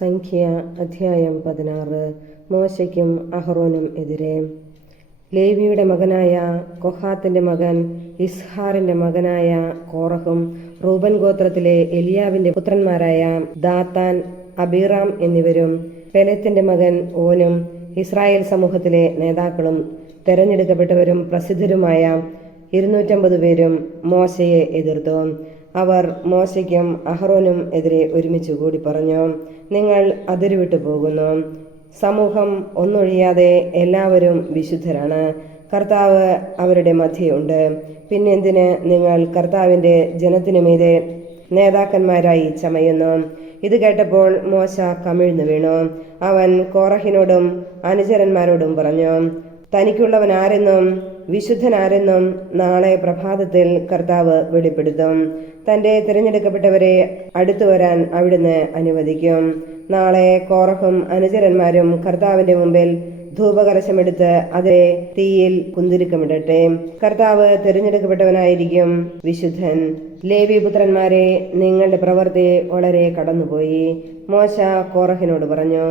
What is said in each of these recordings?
സംഖ്യ അധ്യായം 16. മോശയ്ക്കും അഹറോനും എതിരെ. ലേവിയുടെ മകനായ കൊഹാത്തിന്റെ മകൻ ഇസ്ഹാറിന്റെ മകനായ കോറഹും റൂബൻ ഗോത്രത്തിലെ എലിയാവിന്റെ പുത്രന്മാരായ ദാത്താൻ, അബീറാം എന്നിവരും പെലെത്തിന്റെ മകൻ ഓനും ഇസ്രായേൽ സമൂഹത്തിലെ നേതാക്കളും തെരഞ്ഞെടുക്കപ്പെട്ടവരും പ്രസിദ്ധരുമായ 250 പേരും മോശയെ എതിർത്തു. അവർ മോശയ്ക്കും അഹറോനും എതിരെ ഒരുമിച്ച് കൂടി പറഞ്ഞു, നിങ്ങൾ അതിരുവിട്ടു പോകുന്നു. സമൂഹം ഒന്നൊഴിയാതെ എല്ലാവരും വിശുദ്ധരാണ്. കർത്താവ് അവരുടെ മധ്യയുണ്ട്. പിന്നെന്തിന് നിങ്ങൾ കർത്താവിന്റെ ജനത്തിനു മീതെ നേതാക്കന്മാരായി ചമയുന്നു? ഇത് കേട്ടപ്പോൾ മോശ കമിഴ്ന്നു വീണു. അവൻ കോറഹിനോടും അനുചരന്മാരോടും പറഞ്ഞു, തനിക്കുള്ളവൻ ആരെന്നും വിശുദ്ധനാരെന്നും നാളെ പ്രഭാതത്തിൽ കർത്താവ് വെളിപ്പെടുത്തും. തന്റെ തിരഞ്ഞെടുക്കപ്പെട്ടവരെ അടുത്തു വരാൻ അവിടുന്ന് അനുവദിക്കും. നാളെ കോറഹും അനുചരന്മാരും കർത്താവിന്റെ മുമ്പിൽ ധൂപകലശമെടുത്ത് അതേ തീയിൽ കുന്തിരിക്കമിടട്ടെ. കർത്താവ് തിരഞ്ഞെടുക്കപ്പെട്ടവനായിരിക്കും വിശുദ്ധൻ. ലേവി പുത്രന്മാരെ, നിങ്ങളുടെ പ്രവൃത്തി വളരെ കടന്നുപോയി. മോശ കോറഹിനോട് പറഞ്ഞു,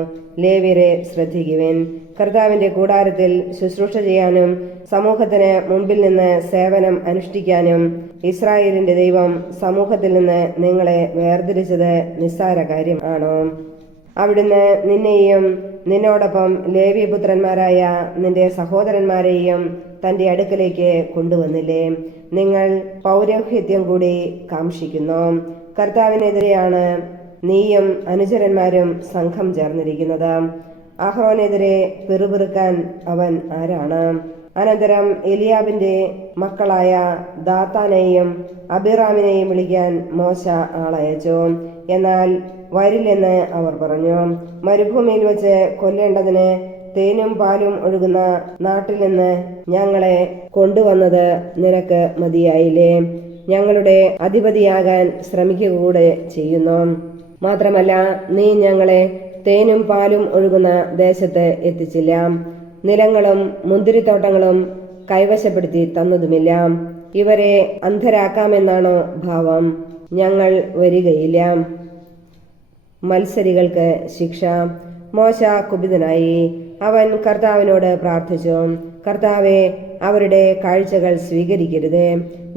ലേവ്യരെ ശ്രദ്ധിക്കുവിൻ. കർത്താവിന്റെ കൂടാരത്തിൽ ശുശ്രൂഷ ചെയ്യാനും സമൂഹത്തിന് മുമ്പിൽ നിന്ന് സേവനം അനുഷ്ഠിക്കാനും ഇസ്രായേലിന്റെ ദൈവം സമൂഹത്തിൽ നിന്ന് നിങ്ങളെ വേർതിരിച്ചത് നിസ്സാര കാര്യം ആണോ? അവിടുന്ന് നിന്നെയും നിന്നോടൊപ്പം ലേവി പുത്രന്മാരായ നിന്റെ സഹോദരന്മാരെയും തന്റെ അടുക്കലേക്ക് കൊണ്ടുവന്നില്ലേ? നിങ്ങൾ പൗരോഹിത്യം കൂടി കാംക്ഷിക്കുന്നു. കർത്താവിനെതിരെയാണ് നീയും അനുചരന്മാരും സംഘം ചേർന്നിരിക്കുന്നത്. അഹ്റോനെതിരെ പിറുപിറുക്കാൻ അവൻ ആരാണ്? അനന്തരം എലിയാബിന്റെ മക്കളായ ദാത്താനെയും അബീറാമിനെയും വിളിക്കാൻ മോശ ആളയച്ചു. എന്നാൽ വരില്ലെന്ന് അവർ പറഞ്ഞു. മരുഭൂമിയിൽ വെച്ച് കൊല്ലേണ്ടതിന് തേനും പാലും ഒഴുകുന്ന നാട്ടിൽ നിന്ന് ഞങ്ങളെ കൊണ്ടുവന്നത് നിനക്ക് മതിയായില്ലേ? ഞങ്ങളുടെ അധിപതിയാകാൻ ശ്രമിക്കുക കൂടെ ചെയ്യുന്നു. മാത്രമല്ല, നീ ഞങ്ങളെ തേനും പാലും ഒഴുകുന്ന ദേശത്ത് എത്തിച്ചില്ല. നിലങ്ങളും മുന്തിരിത്തോട്ടങ്ങളും കൈവശപ്പെടുത്തി തന്നതുമില്ല. ഇവരെ അന്ധരാക്കാമെന്നാണോ ഭാവം? ഞങ്ങൾ വരികയില്ല. മത്സരികൾക്ക് ശിക്ഷ. മോശ കുപിതനായി. അവൻ കർത്താവിനോട് പ്രാർത്ഥിച്ചു, കർത്താവെ, അവരുടെ കാഴ്ചകൾ സ്വീകരിക്കരുത്.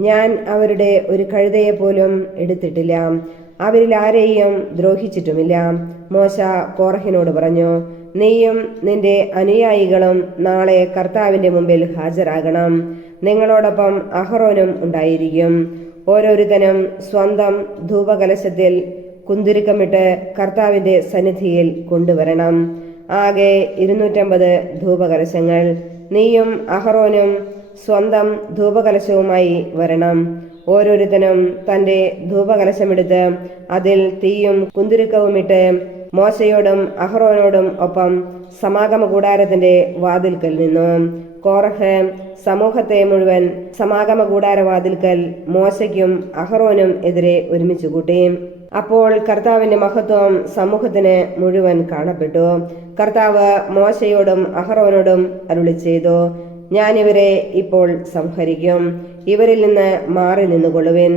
ഞാൻ അവരുടെ ഒരു കഴുതയെ പോലും എടുത്തിട്ടില്ല. അവരിൽ ആരെയും ദ്രോഹിച്ചിട്ടുമില്ല. മോശ കോറഹിനോട് പറഞ്ഞു, നീയും നിന്റെ അനുയായികളും നാളെ കർത്താവിന്റെ മുമ്പിൽ ഹാജരാകണം. നിങ്ങളോടൊപ്പം അഹറോനും ഉണ്ടായിരിക്കും. ഓരോരുത്തനും സ്വന്തം ധൂപകലശത്തിൽ കുന്തിരിക്കമിട്ട് കർത്താവിന്റെ സന്നിധിയിൽ കൊണ്ടുവരണം. ആകെ 250 ധൂപകലശങ്ങൾ. നീയും അഹറോനും സ്വന്തം ധൂപകലശവുമായി വരണം. ഓരോരുത്തനും തന്റെ ധൂപകലശമെടുത്ത് അതിൽ തീയും കുന്തിരിക്കവുമിട്ട് മോശയോടും അഹറോനോടും ഒപ്പം സമാഗമ കൂടാരത്തിന്റെ വാതിൽക്കൽ നിന്നു. കോറഹ് സമൂഹത്തെ മുഴുവൻ സമാഗമ കൂടാര വാതിൽക്കൽ മോശയ്ക്കും അഹറോനും എതിരെ ഒരുമിച്ച് കൂട്ടി. അപ്പോൾ കർത്താവിന്റെ മഹത്വം സമൂഹത്തിന് മുഴുവൻ കാണപ്പെട്ടു. കർത്താവ് മോശയോടും അഹറോനോടും അരുളി ചെയ്തു, ഞാൻ ഇവരെ ഇപ്പോൾ സംഹരിക്കും. ഇവരിൽ നിന്ന് മാറി നിന്നുകൊള്ളുവിൻ.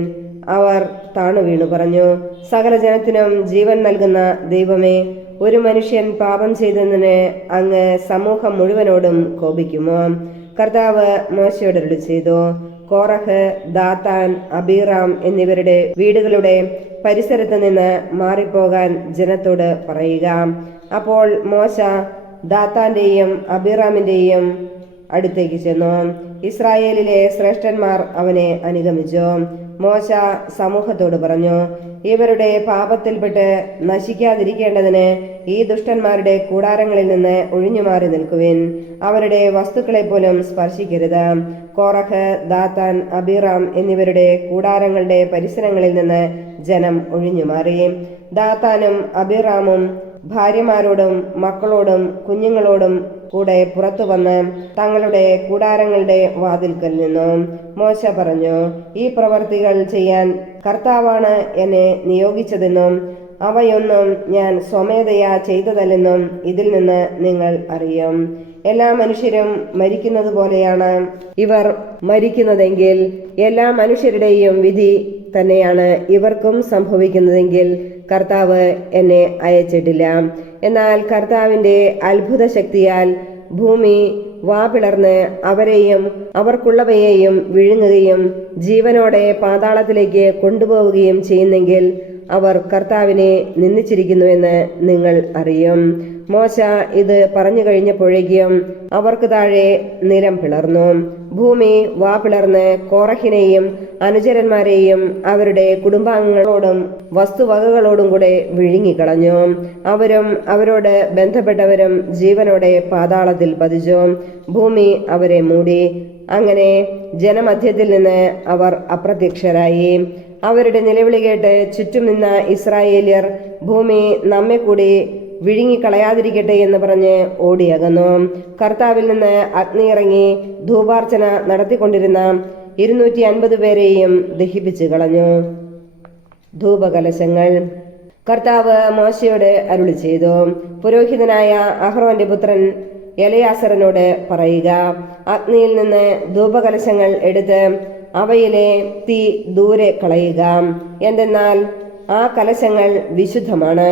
അവർ താണു വീണു പറഞ്ഞു, സകല ജനത്തിനും ജീവൻ നൽകുന്ന ദൈവമേ, ഒരു മനുഷ്യൻ പാപം ചെയ്തതിന് അങ്ങ് സമൂഹം മുഴുവനോടും കോപിക്കുമോ? കർത്താവ് മോശയോട് അരുളി ചെയ്തു, കോറഹ്, ദാത്താൻ, അബീറാം എന്നിവരുടെ വീടുകളുടെ പരിസരത്ത് നിന്ന് മാറിപ്പോകാൻ ജനത്തോട് പറയുക. അപ്പോൾ മോശ ദാത്താന്റെയും അബീറാമിന്റെയും അടുത്തേക്ക് ചെന്നു. ഇസ്രായേലിലെ ശ്രേഷ്ഠന്മാർ അവനെ അനുഗമിച്ചു. മോശ സമൂഹത്തോട് പറഞ്ഞു, ഇവരുടെ പാപത്തിൽപ്പെട്ട് നശിക്കാതിരിക്കേണ്ടതിന് ഈ ദുഷ്ടന്മാരുടെ കൂടാരങ്ങളിൽ നിന്ന് ഒഴിഞ്ഞുമാറി നിൽക്കുവിൻ. അവരുടെ വസ്തുക്കളെ പോലും സ്പർശിക്കരുത്. കോറഹ്, ദാത്താൻ, അബീറാം എന്നിവരുടെ കൂടാരങ്ങളുടെ പരിസരങ്ങളിൽ നിന്ന് ജനം ഒഴിഞ്ഞുമാറി. ദാത്താനും അബീറാമും ഭാര്യമാരോടും മക്കളോടും കുഞ്ഞുങ്ങളോടും കൂടെ പുറത്തു വന്ന് തങ്ങളുടെ കൂടാരങ്ങളുടെ വാതിൽക്കൽ നിന്നു. മോശ പറഞ്ഞു, ഈ പ്രവർത്തികൾ ചെയ്യാൻ കർത്താവാണ് എന്നെ നിയോഗിച്ചതെന്നും അവയൊന്നും ഞാൻ സ്വമേധയാ ചെയ്തതല്ലെന്നും ഇതിൽ നിന്ന് നിങ്ങൾ അറിയും. എല്ലാ മനുഷ്യരും മരിക്കുന്നത് പോലെയാണ് ഇവർ മരിക്കുന്നതെങ്കിൽ എല്ലാ മനുഷ്യരുടെയും വിധി തന്നെയാണ് ഇവർക്കും സംഭവിക്കുന്നതെങ്കിൽ കർത്താവ് എന്നെ അയച്ചിട്ടില്ല. എന്നാൽ കർത്താവിന്റെ അത്ഭുത ശക്തിയാൽ ഭൂമി വാപിളർന്ന് അവരെയും അവർക്കുള്ളവയെയും വിഴുങ്ങുകയും ജീവനോടെ പാതാളത്തിലേക്ക് കൊണ്ടുപോവുകയും ചെയ്യുന്നെങ്കിൽ അവർ കർത്താവിനെ നിന്ദിച്ചിരിക്കുന്നുവെന്ന് നിങ്ങൾ അറിയും. മോശ ഇത് പറഞ്ഞു കഴിഞ്ഞപ്പോഴേക്കും അവർക്ക് താഴെ നിലം പിളർന്നു. ഭൂമി വാപിളർന്ന് കോറഹിനെയും അനുചരന്മാരെയും അവരുടെ കുടുംബാംഗങ്ങളോടും വസ്തുവകകളോടും കൂടെ വിഴുങ്ങിക്കളഞ്ഞു. അവരും അവരോട് ബന്ധപ്പെട്ടവരും ജീവനോടെ പാതാളത്തിൽ പതിച്ചു. ഭൂമി അവരെ മൂടി. അങ്ങനെ ജനമധ്യത്തിൽ നിന്ന് അവർ അപ്രത്യക്ഷരായി. അവരുടെ നിലവിളി കേട്ട് ചുറ്റും നിന്ന ഇസ്രായേല്യർ ഭൂമി നമ്മെ കൂടി വിഴുങ്ങിക്കളയാതിരിക്കട്ടെ എന്ന് പറഞ്ഞ് ഓടിയകന്നു. കർത്താവിൽ നിന്ന് അഗ്നി ഇറങ്ങി ധൂപാർച്ചന നടത്തിക്കൊണ്ടിരുന്ന 250 പേരെയും ദഹിപ്പിച്ചു കളഞ്ഞു. ധൂപകലശങ്ങൾ. കർത്താവ് മോശയോട് അരുളി ചെയ്തു, പുരോഹിതനായ അഹ്റോന്റെ പുത്രൻ എലയാസറിനോട് പറയുക, അഗ്നിയിൽ നിന്ന് ധൂപകലശങ്ങൾ എടുത്ത് അവയിലെ തീ ദൂരെ കളയുക. എന്തെന്നാൽ ആ കലശങ്ങൾ വിശുദ്ധമാണ്.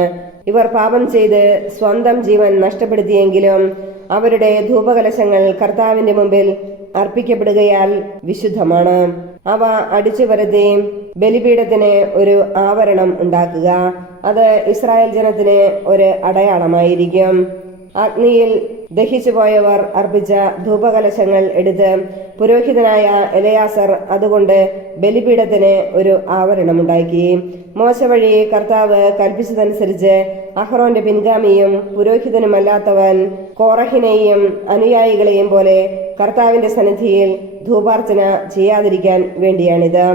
ഇവർ പാപം ചെയ്ത് സ്വന്തം ജീവൻ നഷ്ടപ്പെടുത്തിയെങ്കിലും അവരുടെ ധൂപകലശങ്ങൾ കർത്താവിന്റെ മുമ്പിൽ അർപ്പിക്കപ്പെടുകയാൽ വിശുദ്ധമാണ്. അവ അടിച്ചു വരുത്തി ബലിപീഠത്തിന് ഒരു ആവരണം ഉണ്ടാക്കുക. അത് ഇസ്രായേൽ ജനത്തിന് ഒരു അടയാളമായിരിക്കും. അഗ്നിയിൽ ദഹിച്ചുപോയവർ അർപ്പിച്ച ധൂപകലശങ്ങൾ എടുത്ത് പുരോഹിതനായ എലയാസർ അതുകൊണ്ട് ബലിപീഠത്തിന് ഒരു ആവരണമുണ്ടാക്കി. മോശ വഴി കർത്താവ് കൽപ്പിച്ചതനുസരിച്ച് അഹ്റോന്റെ പിൻഗാമിയും പുരോഹിതനുമല്ലാത്തവൻ കോറഹിനെയും അനുയായികളെയും പോലെ കർത്താവിന്റെ സന്നിധിയിൽ ധൂപാർച്ചന ചെയ്യാതിരിക്കാൻ വേണ്ടിയാണിത്.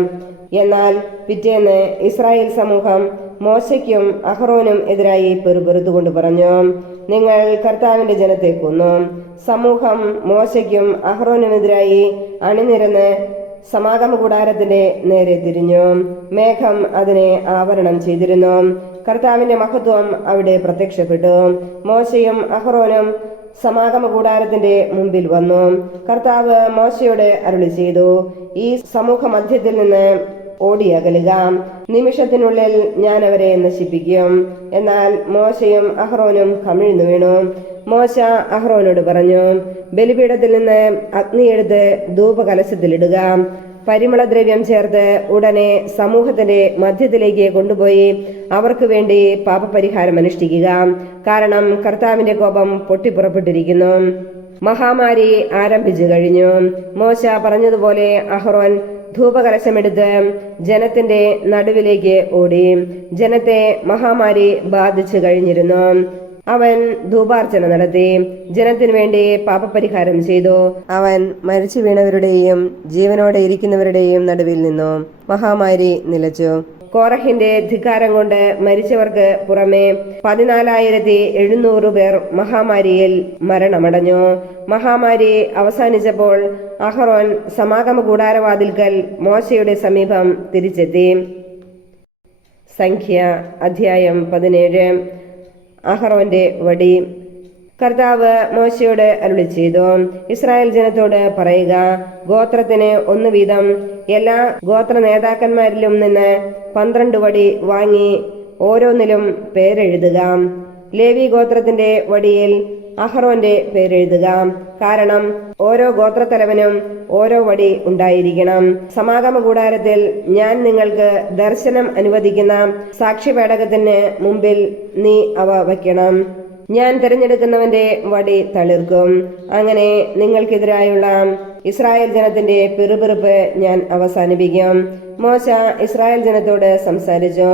എന്നാൽ പിറ്റേന്ന് ഇസ്രായേൽ സമൂഹം മോശയ്ക്കും അഹ്റോനും എതിരായി പെറുപെറുത്തുകൊണ്ട് പറഞ്ഞു, നിങ്ങൾ കർത്താവിന്റെ ജനത്തെ കൊന്നു. സമൂഹം മോശയ്ക്കും അഹ്റോനുമെതിരായി അണിനിരന്ന് സമാഗമ കൂടാരത്തിന്റെ നേരെ തിരിഞ്ഞു. മേഘം അതിനെ ആവരണം ചെയ്തിരുന്നു. കർത്താവിന്റെ മഹത്വം അവിടെ പ്രത്യക്ഷപ്പെട്ടു. മോശയും അഹ്റോനും സമാഗമ കൂടാരത്തിന്റെ മുമ്പിൽ വന്നു. കർത്താവ് മോശയോട് അരുളി ചെയ്തു, ഈ സമൂഹ മധ്യത്തിൽ നിന്ന് ഓടിയകലുക. നിമിഷത്തിനുള്ളിൽ ഞാൻ അവരെ നശിപ്പിക്കും. എന്നാൽ മോശയും അഹ്റോനും കമിഴ്ന്നു വീണു. മോശ അഹ്റോനോട് പറഞ്ഞു, ബലിപീഠത്തിൽ നിന്ന് അഗ്നിയെടുത്ത് ധൂപകലശത്തിലിടുക. പരിമളദ്രവ്യം ചേർത്ത് ഉടനെ സമൂഹത്തിന്റെ മധ്യത്തിലേക്ക് കൊണ്ടുപോയി അവർക്ക് വേണ്ടി പാപപരിഹാരം അനുഷ്ഠിക്കുക. കാരണം കർത്താവിന്റെ കോപം പൊട്ടിപ്പുറപ്പെട്ടിരിക്കുന്നു. മഹാമാരി ആരംഭിച്ചു കഴിഞ്ഞു. മോശ പറഞ്ഞതുപോലെ അഹ്റോൻ ധൂപകലശമെടുത്ത് ജനത്തിന്റെ നടുവിലേക്ക് ഓടി. ജനത്തെ മഹാമാരി ബാധിച്ചു കഴിഞ്ഞിരുന്നു. അവൻ ധൂപാർച്ചന നടത്തി ജനത്തിനു വേണ്ടി പാപപരിഹാരം ചെയ്തു. അവൻ മരിച്ചു വീണവരുടെയും ജീവനോടെ ഇരിക്കുന്നവരുടെയും നടുവിൽ നിന്നു മഹാമാരി നിലച്ചു. കോറഹിന്റെ ധിക്കാരം കൊണ്ട് മരിച്ചവർക്ക് പുറമെ 14,700 പേർ മഹാമാരിയിൽ മരണമടഞ്ഞു. മഹാമാരി അവസാനിച്ചപ്പോൾ അഹ്റോൻ സമാഗമ കൂടാരവാതിൽക്കൽ മോശയുടെ സമീപം തിരിച്ചെത്തി. സംഖ്യ അധ്യായം 17. അഹ്റോന്റെ വടി. കർത്താവ് മോശയോട് അരുളി ചെയ്തു, ഇസ്രായേൽ ജനത്തോട് പറയുക, ഗോത്രത്തിന് 1 വീതം എല്ലാ ഗോത്ര നേതാക്കന്മാരിലും നിന്ന് 12 വടി വാങ്ങി ഓരോന്നിലും പേരെഴുതുക. ലേവി ഗോത്രത്തിന്റെ വടിയിൽ അഹ്റോന്റെ പേരെഴുതുക. കാരണം ഓരോ ഗോത്രത്തലവനും ഓരോ വടി ഉണ്ടായിരിക്കണം. സമാഗമ കൂടാരത്തിൽ ഞാൻ നിങ്ങൾക്ക് ദർശനം അനുവദിക്കുന്ന സാക്ഷ്യപേടകത്തിന് മുമ്പിൽ നീ അവ വയ്ക്കണം. ഞാൻ തിരഞ്ഞെടുക്കുന്നവന്റെ വടി തളിർക്കും. അങ്ങനെ നിങ്ങൾക്കെതിരായുള്ള ഇസ്രായേൽ ജനത്തിന്റെ പിറുപിറുപ്പ് ഞാൻ അവസാനിപ്പിക്കും. മോശ ഇസ്രായേൽ ജനത്തോട് സംസാരിച്ചു.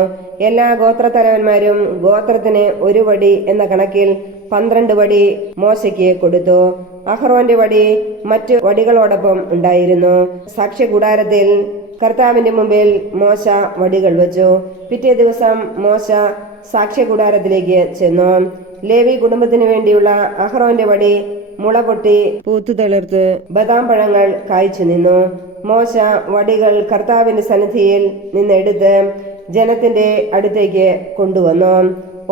എല്ലാ ഗോത്രത്തലവന്മാരും ഗോത്രത്തിന് 1 വടി എന്ന കണക്കിൽ 12 വടി മോശയ്ക്ക് കൊടുത്തു. അഹ്റോന്റെ വടി മറ്റു വടികളോടൊപ്പം ഉണ്ടായിരുന്നു. സാക്ഷ്യകൂടാരത്തിൽ കർത്താവിന്റെ മുമ്പിൽ മോശ വടികൾ വച്ചു. പിറ്റേ ദിവസം മോശ സാക്ഷ്യകൂടാരത്തിലേക്ക് ചെന്നു. ലേവി കുടുംബത്തിന് വേണ്ടിയുള്ള അഹ്റോന്റെ വടി മുള പൊട്ടി പൂത്തു തളിർത്ത് ബദാം പഴങ്ങൾ കായ്ച്ചു നിന്നു. മോശ വടികൾ കർത്താവിന്റെ സന്നിധിയിൽ നിന്നെടുത്ത് ജനത്തിന്റെ അടുത്തേക്ക് കൊണ്ടുവന്നു.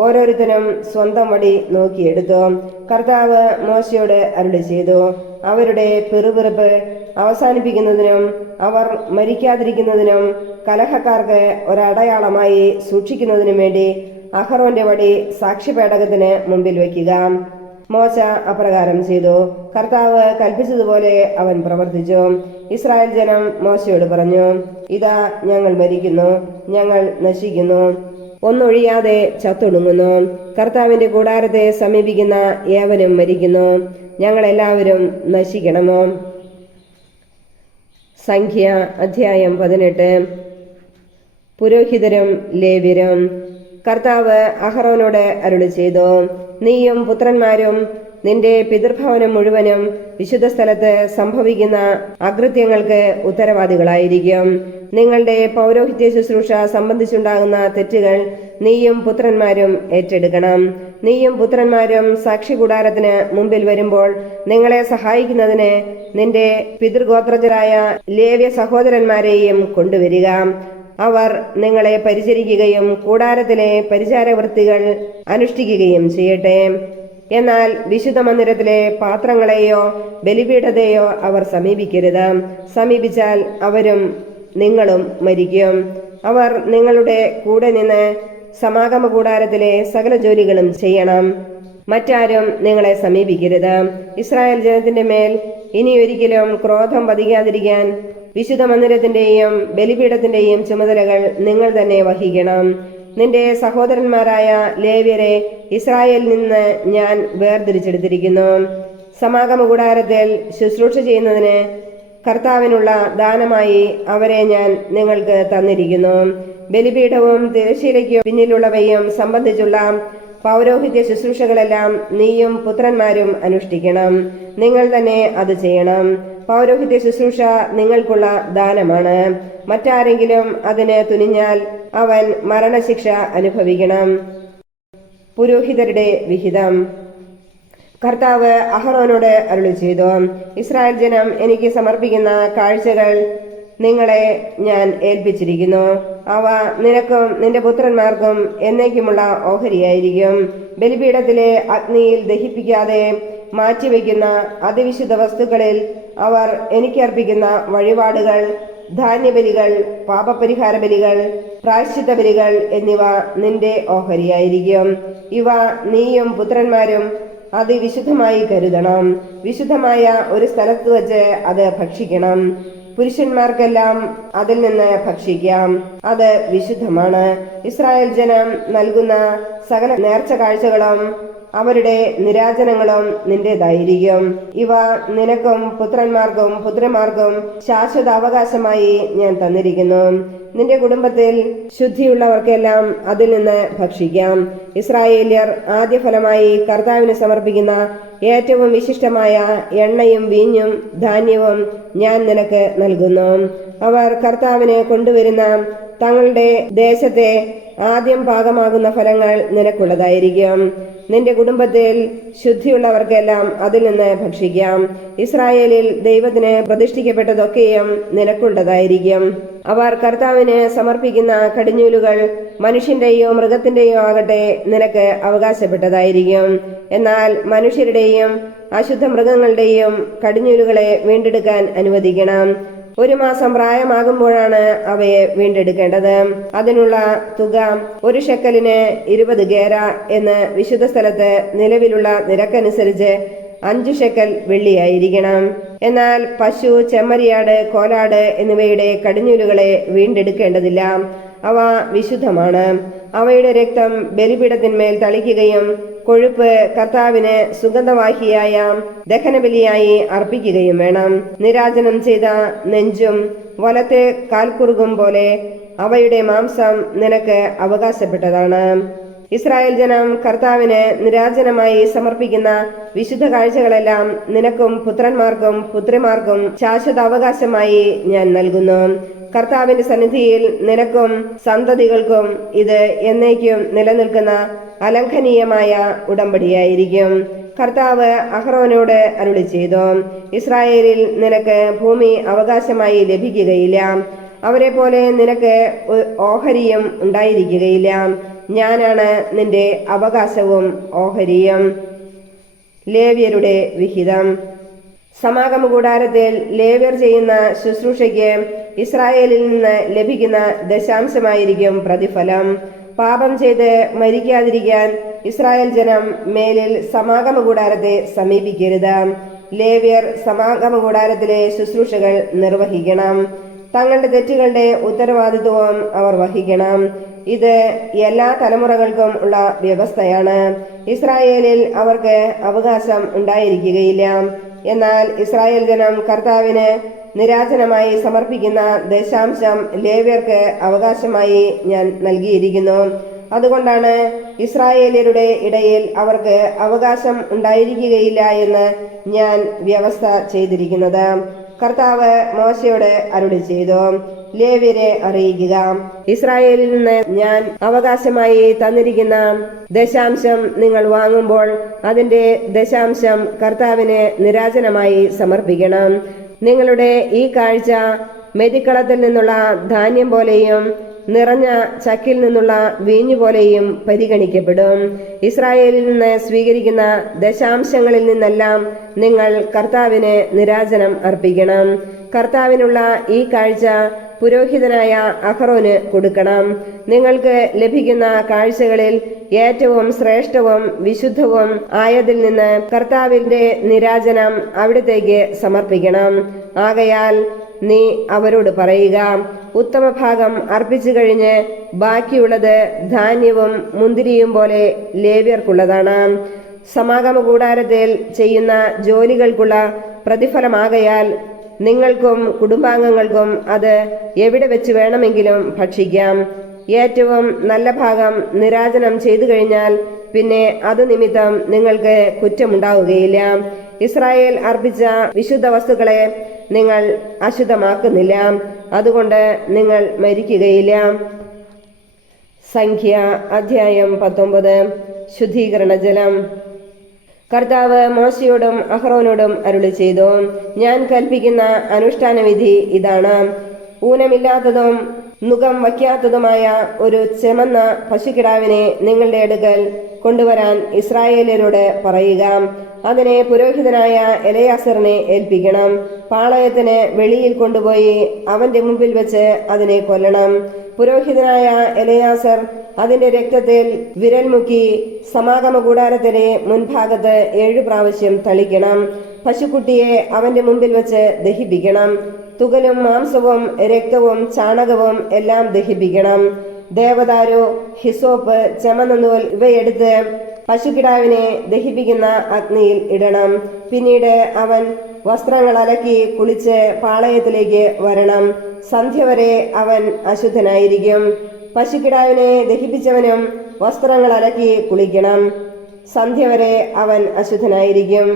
ഓരോരുത്തരും സ്വന്തം വടി നോക്കിയെടുത്തു. കർത്താവ് മോശയോട് അരുളി ചെയ്തു, അവരുടെ പിറുപിറുപ്പ് അവസാനിപ്പിക്കുന്നതിനും അവർ മരിക്കാതിരിക്കുന്നതിനും കലഹക്കാർക്ക് ഒരടയാളമായി സൂക്ഷിക്കുന്നതിനും വേണ്ടി അഹറോന്റെ വടി സാക്ഷ്യപേടകത്തിന് മുമ്പിൽ വയ്ക്കുക. മോശ അപ്രകാരം ചെയ്തു. കർത്താവ് കൽപ്പിച്ചതുപോലെ അവൻ പ്രവർത്തിച്ചു. ഇസ്രായേൽ ജനം മോശയോട് പറഞ്ഞു, ഇതാ ഞങ്ങൾ മരിക്കുന്നു, ഞങ്ങൾ നശിക്കുന്നു, ഒന്നൊഴിയാതെ ചത്തൊടുങ്ങുന്നു. കർത്താവിന്റെ കൂടാരത്തെ സമീപിക്കുന്ന ഏവനും മരിക്കുന്നു. ഞങ്ങളെല്ലാവരും നശിക്കണമോ? സംഖ്യ അധ്യായം 18. പുരോഹിതരും ലേവ്യരും. കർത്താവ് അഹറോനോട് അരുളി ചെയ്തു, നീയും പുത്രന്മാരും നിന്റെ പിതൃഭവനം മുഴുവനും വിശുദ്ധ സ്ഥലത്ത് സംഭവിക്കുന്ന അകൃത്യങ്ങൾക്ക് ഉത്തരവാദികളായിരിക്കും. നിങ്ങളുടെ പൗരോഹിത്യ ശുശ്രൂഷ സംബന്ധിച്ചുണ്ടാകുന്ന തെറ്റുകൾ നീയും പുത്രന്മാരും ഏറ്റെടുക്കണം. നീയും പുത്രന്മാരും സാക്ഷികൂടാരത്തിന് മുമ്പിൽ വരുമ്പോൾ നിങ്ങളെ സഹായിക്കുന്നതിന് നിന്റെ പിതൃഗോത്രജരായ ലേവ്യ സഹോദരന്മാരെയും കൊണ്ടുവരിക. അവർ നിങ്ങളെ പരിചരിക്കുകയും കൂടാരത്തിലെ പരിചാരവൃത്തികൾ അനുഷ്ഠിക്കുകയും ചെയ്യട്ടെ. എന്നാൽ വിശുദ്ധ മന്ദിരത്തിലെ പാത്രങ്ങളെയോ ബലിപീഠത്തെയോ അവർ സമീപിക്കരുത്. സമീപിച്ചാൽ അവരും നിങ്ങളും മരിക്കും. അവർ നിങ്ങളുടെ കൂടെ നിന്ന് സമാഗമ കൂടാരത്തിലെ സകല ജോലികളും ചെയ്യണം. മറ്റാരും നിങ്ങളെ സമീപിക്കരുത്. ഇസ്രായേൽ ജനത്തിന്റെ മേൽ ഇനിയൊരിക്കലും ക്രോധം പതിക്കാതിരിക്കാൻ വിശുദ്ധ മന്ദിരത്തിന്റെയും ബലിപീഠത്തിന്റെയും ചുമതലകൾ നിങ്ങൾ തന്നെ വഹിക്കണം. നിന്റെ സഹോദരന്മാരായ ലേവ്യരെ ഇസ്രായേലിൽ നിന്ന് ഞാൻ വേർതിരിച്ചെടുത്തിരിക്കുന്നു. സമാഗമ കൂടാരത്തിൽ ശുശ്രൂഷ ചെയ്യുന്നതിന് കർത്താവിനുള്ള ദാനമായി അവരെ ഞാൻ നിങ്ങൾക്ക് തന്നിരിക്കുന്നു. ബലിപീഠവും തിരശ്ശീലയ്ക്കു പിന്നിലുള്ളവയും സംബന്ധിച്ചുള്ള പൗരോഹിത്യ ശുശ്രൂഷകളെല്ലാം നീയും പുത്രന്മാരും അനുഷ്ഠിക്കണം. നിങ്ങൾ തന്നെ അത് ചെയ്യണം. പൗരോഹിത്യ ശുശ്രൂഷ നിങ്ങൾക്കുള്ള ദാനമാണ്. മറ്റാരെങ്കിലും അതിന് തുനിഞ്ഞാൽ അവൻ മരണശിക്ഷ അനുഭവിക്കണം. പുരോഹിതരുടെ വിഹിതം. കർത്താവ് അഹറോനോട് അരുളി ചെയ്തു, ഇസ്രായേൽ ജനം എനിക്ക് സമർപ്പിക്കുന്ന കാഴ്ചകൾ നിങ്ങളെ ഞാൻ ഏൽപ്പിച്ചിരിക്കുന്നു. അവ നിനക്കും നിന്റെ പുത്രന്മാർക്കും എന്നേക്കുമുള്ള ഓഹരിയായിരിക്കും. ബലിപീഠത്തിലെ അഗ്നിയിൽ ദഹിപ്പിക്കാതെ മാറ്റിവെക്കുന്ന അതിവിശുദ്ധ വസ്തുക്കളിൽ അവർ എനിക്കർപ്പിക്കുന്ന വഴിപാടുകൾ, ധാന്യബലികൾ, പാപപരിഹാര ബലികൾ, പ്രായശ്ചിത്ത ബലികൾ എന്നിവ നിന്റെ ഓഹരിയായിരിക്കും. ഇവ നീയും പുത്രന്മാരും അതിവിശുദ്ധമായി കരുതണം. വിശുദ്ധമായ ഒരു സ്ഥലത്ത് വച്ച് അത് ഭക്ഷിക്കണം. പുരുഷന്മാർക്കെല്ലാം അതിൽ നിന്ന് ഭക്ഷിക്കാം. അത് വിശുദ്ധമാണ്. ഇസ്രായേൽ ജനം നൽകുന്ന സകല നേർച്ച കാഴ്ചകളും അവരുടെ നിരാജനങ്ങളും നിന്റേതായിരിക്കും. ഇവ നിനക്കും പുത്രന്മാർക്കും പുത്രിമാർക്കും ശാശ്വത അവകാശമായി ഞാൻ തന്നിരിക്കുന്നു. നിന്റെ കുടുംബത്തിൽ ശുദ്ധിയുള്ളവർക്കെല്ലാം അതിൽ നിന്ന് ഭക്ഷിക്കാം. ഇസ്രായേല്യർ ആദ്യഫലമായി കർത്താവിന് സമർപ്പിക്കുന്ന ഏറ്റവും വിശിഷ്ടമായ എണ്ണയും വീഞ്ഞും ധാന്യവും ഞാൻ നിനക്ക് നൽകുന്നു. അവർ കർത്താവിന് കൊണ്ടുവരുന്ന തങ്ങളുടെ ദേശത്തെ ആദ്യം പാകമാകുന്ന ഫലങ്ങൾ നിനക്കുള്ളതായിരിക്കും. നിന്റെ കുടുംബത്തിൽ ശുദ്ധിയുള്ളവർക്കെല്ലാം അതിൽ നിന്ന് ഭക്ഷിക്കാം. ഇസ്രായേലിൽ ദൈവത്തിന് പ്രതിഷ്ഠിക്കപ്പെട്ടതൊക്കെയും നിനക്കുള്ളതായിരിക്കും. അവർ കർത്താവിന് സമർപ്പിക്കുന്ന കടിഞ്ഞൂലുകൾ മനുഷ്യന്റെയോ മൃഗത്തിന്റെയോ ആകട്ടെ നിനക്ക് അവകാശപ്പെട്ടതായിരിക്കും. എന്നാൽ മനുഷ്യരുടെയും അശുദ്ധ മൃഗങ്ങളുടെയും കടിഞ്ഞൂലുകളെ വീണ്ടെടുക്കാൻ അനുവദിക്കണം. 1 മാസം പ്രായമാകുമ്പോഴാണ് അവയെ വീണ്ടെടുക്കേണ്ടത്. അതിനുള്ള തുക 1 ഷെക്കലിന് 20 ഗേര എന്ന് വിശുദ്ധ സ്ഥലത്ത് നിലവിലുള്ള നിരക്കനുസരിച്ച് 5 ഷെക്കൽ വെള്ളിയായിരിക്കണം. എന്നാൽ പശു, ചെമ്മരിയാട്, കോലാട് എന്നിവയുടെ കടിഞ്ഞൂലുകളെ വീണ്ടെടുക്കേണ്ടതില്ല. അവ വിശുദ്ധമാണ്. അവയുടെ രക്തം ബലിപീഠത്തിന്മേൽ തളിക്കുകയും കൊഴുപ്പ് കർത്താവിന് സുഗന്ധവാഹിയായ ദഹനബലിയായി അർപ്പിക്കുകയും വേണം. നിരാജനം ചെയ്ത നെഞ്ചും വലത്തെ കാൽക്കുറുകും പോലെ അവയുടെ മാംസം നിനക്ക് അവകാശപ്പെട്ടതാണ്. ഇസ്രായേൽ ജനം കർത്താവിന് നിരാജനമായി സമർപ്പിക്കുന്ന വിശുദ്ധ കാഴ്ചകളെല്ലാം നിനക്കും പുത്രന്മാർക്കും പുത്രിമാർക്കും ശാശ്വത അവകാശമായി ഞാൻ നൽകുന്നു. കർത്താവിന്റെ സന്നിധിയിൽ നിനക്കും സന്തതികൾക്കും ഇത് എന്നേക്കും നിലനിൽക്കുന്ന അലംഘനീയമായ ഉടമ്പടിയായിരിക്കും. കർത്താവ് അഹ്റോനോട് അരുളി ചെയ്തു, ഇസ്രായേലിൽ നിനക്ക് ഭൂമി അവകാശമായി ലഭിക്കുകയില്ല. അവരെ പോലെ നിനക്ക് ഓഹരിയും ഉണ്ടായിരിക്കുകയില്ല. ഞാനാണ് നിന്റെ അവകാശവും ഓഹരിയും. ലേവ്യരുടെ വിഹിതം. സമാഗമ കൂടാരത്തിൽ ലേവ്യർ ചെയ്യുന്ന ശുശ്രൂഷയ്ക്ക് ഇസ്രായേലിൽ നിന്ന് ലഭിക്കുന്ന ദശാംശമായിരിക്കും പ്രതിഫലം. പാപം ചെയ്ത് മരിക്കാതിരിക്കാൻ ഇസ്രായേൽ ജനം മേലിൽ സമാഗമ കൂടാരത്തെ സമീപിക്കരുത്. ലേവ്യർ സമാഗമ കൂടാരത്തിലെ ശുശ്രൂഷകൾ നിർവഹിക്കണം. തങ്ങളുടെ തെറ്റുകളുടെ ഉത്തരവാദിത്വം അവർ വഹിക്കണം. ഇത് എല്ലാ തലമുറകൾക്കും ഉള്ള വ്യവസ്ഥയാണ്. ഇസ്രായേലിൽ അവർക്ക് അവകാശം ഉണ്ടായിരിക്കുകയില്ല. എന്നാൽ ഇസ്രായേൽ ജനം കർത്താവിന് നിരാജനമായി സമർപ്പിക്കുന്ന ദശാംശം ലേവ്യർക്ക് അവകാശമായി ഞാൻ നൽകിയിരിക്കുന്നു. അതുകൊണ്ടാണ് ഇസ്രായേല്യരുടെ ഇടയിൽ അവർക്ക് അവകാശം ഉണ്ടായിരിക്കുകയില്ല എന്ന് ഞാൻ വ്യവസ്ഥ ചെയ്തിരിക്കുന്നത്. കർത്താവ് മോശയോട് അരുളി ചെയ്തു, ലേവ്യരെ അറിയിക്കുക, ഇസ്രായേലിൽ നിന്ന് ഞാൻ അവകാശമായി തന്നിരിക്കുന്ന ദശാംശം നിങ്ങൾ വാങ്ങുമ്പോൾ അതിന്റെ ദശാംശം കർത്താവിന് നിരാജനമായി സമർപ്പിക്കണം. നിങ്ങളുടെ ഈ കാഴ്ച മെതിക്കളത്തിൽ നിന്നുള്ള ധാന്യം പോലെയും നിറഞ്ഞ ചക്കിൽ നിന്നുള്ള വീഞ്ഞു പോലെയും പരിഗണിക്കപ്പെടും. ഇസ്രായേലിൽ നിന്ന് സ്വീകരിക്കുന്ന ദശാംശങ്ങളിൽ നിന്നെല്ലാം നിങ്ങൾ കർത്താവിന് നിരാജനം അർപ്പിക്കണം. കർത്താവിനുള്ള ഈ കാഴ്ച പുരോഹിതനായ അഹറോന് കൊടുക്കണം. നിങ്ങൾക്ക് ലഭിക്കുന്ന കാഴ്ചകളിൽ ഏറ്റവും ശ്രേഷ്ഠവും വിശുദ്ധവും ആയതിൽ നിന്ന് കർത്താവിന്റെ നിരാജനം അവിടത്തേക്ക് സമർപ്പിക്കണം. ആകയാൽ നീ അവരോട് പറയുക, ഉത്തമ ഭാഗം അർപ്പിച്ചു കഴിഞ്ഞ് ബാക്കിയുള്ളത് ധാന്യവും മുന്തിരിയും പോലെ ലേവ്യർക്കുള്ളതാണ്. സമാഗമ കൂടാരത്തിൽ ചെയ്യുന്ന ജോലികൾക്കുള്ള പ്രതിഫലമാകയാൽ നിങ്ങൾക്കും കുടുംബാംഗങ്ങൾക്കും അത് എവിടെ വെച്ച് വേണമെങ്കിലും ഭക്ഷിക്കാം. ഏറ്റവും നല്ല ഭാഗം നിരാജനം ചെയ്തു കഴിഞ്ഞാൽ പിന്നെ അത് നിമിത്തം നിങ്ങൾക്ക് കുറ്റമുണ്ടാവുകയില്ല. ഇസ്രായേൽ അർപ്പിച്ച വിശുദ്ധ വസ്തുക്കളെ നിങ്ങൾ അശുദ്ധമാക്കുന്നില്ല, അതുകൊണ്ട് നിങ്ങൾ മരിക്കുകയില്ല. സംഖ്യ അധ്യായം 19. ശുദ്ധീകരണ ജലം. കർത്താവ് മോശയോടും അഹ്റോനോടും അരുളി ചെയ്തു, ഞാൻ കൽപ്പിക്കുന്ന അനുഷ്ഠാന വിധി ഇതാണ്. ഊനമില്ലാത്തതും നുകം വയ്ക്കാത്തതുമായ ഒരു ചെമന്ന പശുക്കിടാവിനെ നിങ്ങളുടെ അടുക്കൽ കൊണ്ടുവരാൻ ഇസ്രായേലരോട് പറയുക. അതിനെ പുരോഹിതനായ എലയാസറിനെ ഏൽപ്പിക്കണം. പാളയത്തിന് വെളിയിൽ കൊണ്ടുപോയി അവന്റെ മുമ്പിൽ വെച്ച് അതിനെ കൊല്ലണം. പുരോഹിതനായ എലയാസർ അതിന്റെ രക്തത്തിൽ വിരൽ മുക്കി സമാഗമ കൂടാരത്തിന്റെ മുൻഭാഗത്ത് 7 പ്രാവശ്യം തളിക്കണം. പശുക്കുട്ടിയെ അവന്റെ മുമ്പിൽ വെച്ച് ദഹിപ്പിക്കണം. തുകലും മാംസവും രക്തവും ചാണകവും എല്ലാം ദഹിപ്പിക്കണം. ദേവദാരു, ഹിസോപ്പ്, ചെമന്ന നൂൽ ഇവയെടുത്ത് പശുക്കിടാവിനെ ദഹിപ്പിക്കുന്ന അഗ്നിയിൽ ഇടണം. പിന്നീട് അവൻ വസ്ത്രങ്ങൾ അലക്കി കുളിച്ച് പാളയത്തിലേക്ക് വരണം. സന്ധ്യ വരെ അവൻ അശുദ്ധനായിരിക്കും. പശുക്കിടാവിനെ ദഹിപ്പിച്ചവനും വസ്ത്രങ്ങൾ അലക്കി കുളിക്കണം. സന്ധ്യ വരെ അവൻ അശുദ്ധനായിരിക്കും.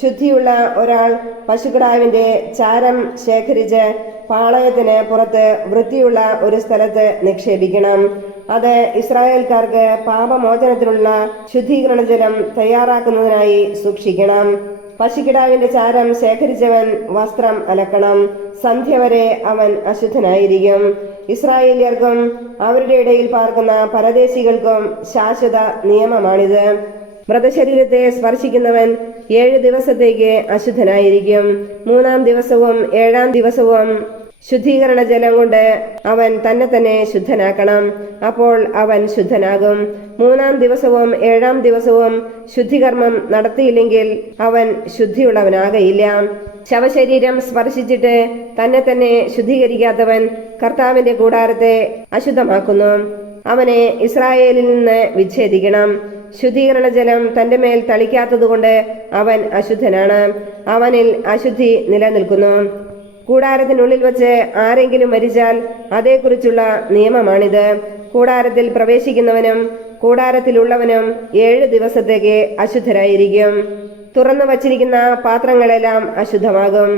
ശുദ്ധിയുള്ള ഒരാൾ പശുക്കിടാവിന്റെ ചാരം ശേഖരിച്ച് പാളയത്തിന് പുറത്ത് വൃത്തിയുള്ള ഒരു സ്ഥലത്ത് നിക്ഷേപിക്കണം. അത് ഇസ്രായേൽക്കാർക്ക് പാപമോചനത്തിനുള്ള ശുദ്ധീകരണ ജലം തയ്യാറാക്കുന്നതിനായി സൂക്ഷിക്കണം. പശുക്കിടാവിന്റെ ചാരം ശേഖരിച്ചവൻ വസ്ത്രം അലക്കണം. സന്ധ്യ വരെ അവൻ അശുദ്ധനായിരിക്കും. ഇസ്രായേല്യർക്കും അവരുടെ ഇടയിൽ പാർക്കുന്ന പരദേശികൾക്കും ശാശ്വത നിയമമാണിത്. മൃതശരീരത്തെ സ്പർശിക്കുന്നവൻ 7 ദിവസത്തേക്ക് അശുദ്ധനായിരിക്കും. 3-ാം ദിവസവും 7-ാം ദിവസവും ശുദ്ധീകരണ ജലം കൊണ്ട് അവൻ തന്നെ ശുദ്ധനാക്കണം. അപ്പോൾ അവൻ ശുദ്ധനാകും. 3-ാം ദിവസവും 7-ാം ദിവസവും ശുദ്ധികർമ്മം നടത്തിയില്ലെങ്കിൽ അവൻ ശുദ്ധിയുള്ളവനാകയില്ല. ശവശരീരം സ്പർശിച്ചിട്ട് തന്നെ ശുദ്ധീകരിക്കാത്തവൻ കർത്താവിന്റെ കൂടാരത്തെ അശുദ്ധമാക്കുന്നു. അവനെ ഇസ്രായേലിൽ നിന്ന് വിച്ഛേദിക്കണം. ശുദ്ധീകരണ ജലം തന്റെ മേൽ തളിക്കാത്തതുകൊണ്ട് അവൻ അശുദ്ധനാണ്. അവനിൽ അശുദ്ധി നിലനിൽക്കുന്നു. കൂടാരത്തിനുള്ളിൽ വച്ച് ആരെങ്കിലും മരിച്ചാൽ അതേക്കുറിച്ചുള്ള നിയമമാണിത്. കൂടാരത്തിൽ പ്രവേശിക്കുന്നവനും കൂടാരത്തിലുള്ളവനും 7 ദിവസത്തേക്ക് അശുദ്ധരായിരിക്കും. തുറന്നു വച്ചിരിക്കുന്ന പാത്രങ്ങളെല്ലാം അശുദ്ധമാകും.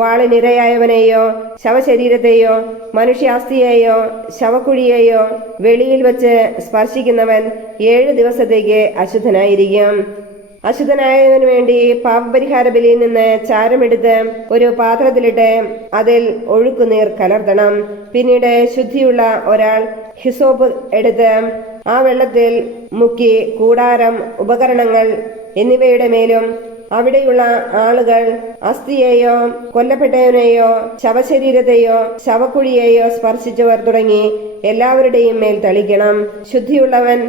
വാളിനിരയായവനെയോ ശവശരീരത്തെയോ മനുഷ്യാസ്ഥിയെയോ ശവക്കുഴിയെയോ വെളിയിൽ വച്ച് സ്പർശിക്കുന്നവൻ 7 ദിവസത്തേക്ക് അശുദ്ധനായിരിക്കും. അശുദ്ധനായവന് വേണ്ടി പാപപരിഹാര ബലിയിൽ നിന്ന് ചാരമെടുത്ത് ഒരു പാത്രത്തിലിട്ട് അതിൽ ഒഴുക്കുനീർ കലർത്തണം. പിന്നീട് ശുദ്ധിയുള്ള ഒരാൾ ഹിസോപ്പ് എടുത്ത് ആ വെള്ളത്തിൽ മുക്കി കൂടാരം, ഉപകരണങ്ങൾ എന്നിവയുടെ മേലും അവിടെയുള്ള ആളുകൾ അസ്ഥിയെയോ കൊല്ലപ്പെട്ടവനെയോ ശവശരീരത്തെയോ ശവക്കുഴിയെയോ സ്പർശിച്ചവർ തുടങ്ങി എല്ലാവരുടെയും മേൽ തളിക്കണം. ശുദ്ധിയുള്ളവൻ